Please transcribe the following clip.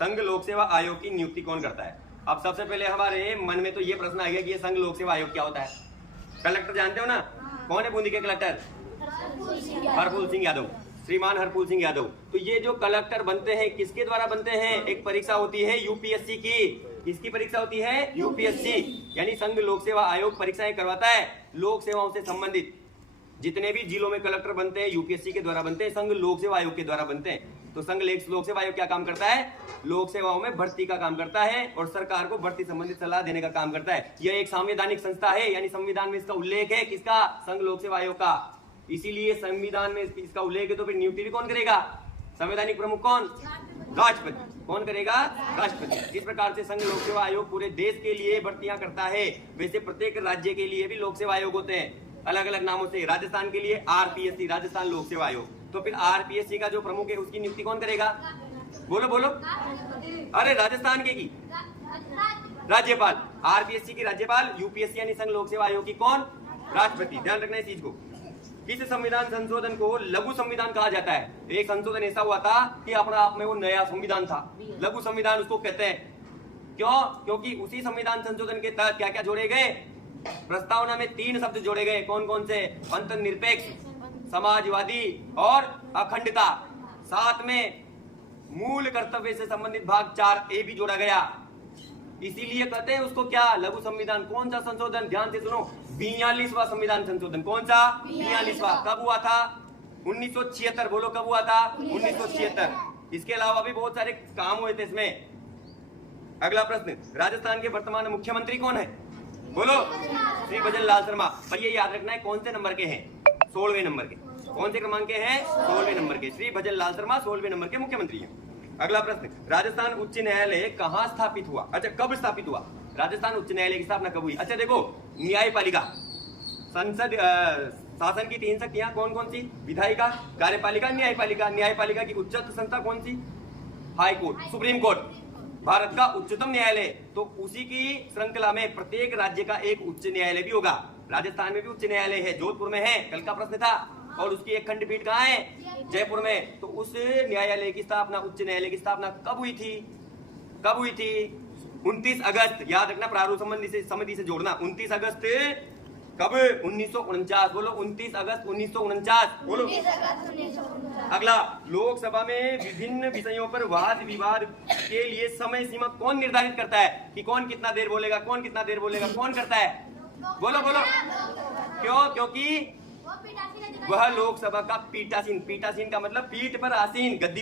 संघ लोक सेवा आयोग की नियुक्ति कौन करता है? अब सबसे पहले हमारे मन में तो ये प्रश्न आ गया कि ये संघ लोक सेवा आयोग क्या होता है। कलेक्टर जानते हो ना? कौन है बूंदी के कलेक्टर? हरफूल सिंह यादव, श्रीमान हरफूल सिंह यादव। तो ये जो कलेक्टर बनते हैं किसके द्वारा बनते हैं? एक परीक्षा होती है यूपीएससी की। किसकी परीक्षा होती है? यूपीएससी। यानी संघ लोक सेवा आयोग परीक्षाएं करवाता है लोक सेवाओं से संबंधित। जितने भी जिलों में कलेक्टर बनते हैं यूपीएससी के द्वारा बनते हैं, संघ लोक सेवा आयोग के द्वारा बनते हैं। तो संघ लोक सेवा आयोग क्या काम करता है? लोक सेवाओं में भर्ती का काम करता है और सरकार को भर्ती संबंधित सलाह देने का काम करता है। यह एक संवैधानिक संस्था है, यानी संविधान में इसका उल्लेख है। किसका? संघ लोक सेवा आयोग का। इसीलिए संविधान में इसका उल्लेख है, तो फिर नियुक्ति भी कौन करेगा? संवैधानिक प्रमुख कौन? राष्ट्रपति। कौन करेगा? राष्ट्रपति। इस प्रकार से संघ लोक सेवा आयोग पूरे देश के लिए भर्तियां करता है। वैसे प्रत्येक राज्य के लिए भी लोक सेवा आयोग होते हैं अलग अलग नामों से। राजस्थान के लिए आरपीएससी, राजस्थान लोक सेवा आयोग। तो फिर आरपीएससी का जो प्रमुख है उसकी नियुक्ति कौन करेगा? बोलो बोलो। अरे राजस्थान के की राज्यपाल, आरपीएससी की राज्यपाल, यूपीएससी यानी संघ लोक सेवा आयोग की कौन? राष्ट्रपति। ध्यान रखना इस चीज को। किस संविधान संशोधन को लघु संविधान कहा जाता है? एक संशोधन ऐसा हुआ था कि अपने आप में वो नया संविधान था, लघु संविधान उसको कहते हैं। क्यों? क्योंकि उसी संविधान संशोधन के तहत क्या क्या जोड़े गए? प्रस्तावना में 3 शब्द जोड़े गए। कौन कौन से? पंथ निरपेक्ष, समाजवादी और अखंडता। साथ में मूल कर्तव्य से संबंधित भाग 4A भी जोड़ा गया। इसीलिए कहते हैं उसको क्या? लघु संविधान। कौन सा संशोधन? ध्यान से सुनो, 42वां संविधान संशोधन। कौन सा? 42वां। कब हुआ था? 1976। बोलो कब हुआ था? 1976। इसके अलावा भी बहुत सारे काम हुए थे इसमें। अगला प्रश्न, राजस्थान के वर्तमान मुख्यमंत्री कौन है? बोलो। श्री भजन लाल शर्मा। पर ये याद रखना है कौन से नंबर के हैं? 16वें नंबर के। कौन से क्रमांक के हैं? 16वें नंबर के। श्री भजन लाल शर्मा 16वें नंबर के मुख्यमंत्री हैं। अगला प्रश्न, राजस्थान उच्च न्यायालय कहाँ स्थापित हुआ? अच्छा, कब स्थापित हुआ? राजस्थान उच्च न्यायालय की स्थापना कब हुई? अच्छा देखो, न्यायपालिका, संसद, शासन की 3 शक्तियां कौन कौन सी? विधायिका, कार्यपालिका, न्यायपालिका। न्यायपालिका की उच्चतम संस्था कौन सी? High court, supreme court, Bharat का उच्चतम न्यायालय। तो उसी की श्रृंखला में प्रत्येक राज्य का एक उच्च न्यायालय भी होगा। राजस्थान में भी उच्च न्यायालय है, जोधपुर में है, कल का प्रश्न था। और उसकी एक खंडपीठ कहाँ है? जयपुर में। तो उस न्यायालय की स्थापना, उच्च न्यायालय की स्थापना कब हुई थी? कब हुई थी? 29 अगस्त। याद रखना, प्रारूप समिति से जोड़ना। 29 अगस्त कब? 1949। बोलो 29 अगस्त 1949। बोलो। अगला, लोकसभा में विभिन्न विषयों पर वाद विवाद के लिए समय सीमा कौन निर्धारित करता है कि कौन कितना देर बोलेगा, कौन कितना देर बोलेगा? कौन करता है? बोलो बोलो। क्यों? क्योंकि वह लोकसभा का पीठासीन, पीठासीन का मतलब पीठ पर आसीन, गद्दी